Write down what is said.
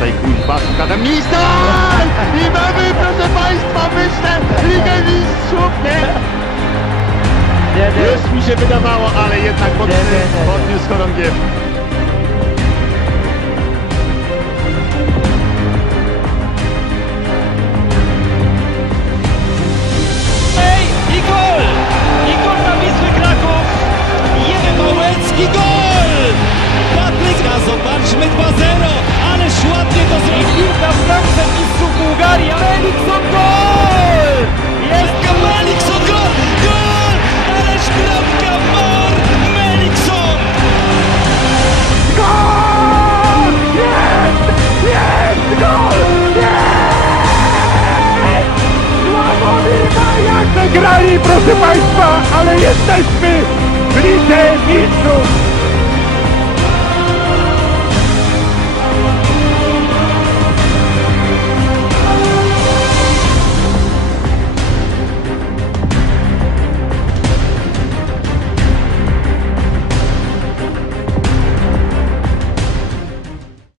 Tutaj kuźba, miejsca! I mamy, proszę Państwa, myślę, Ligę Mistrzów, nie? Już mi się wydawało, ale jednak podniósł, podniósł chorągiew. Proszę Państwa, ale jesteśmy w Lidze Mistrzów!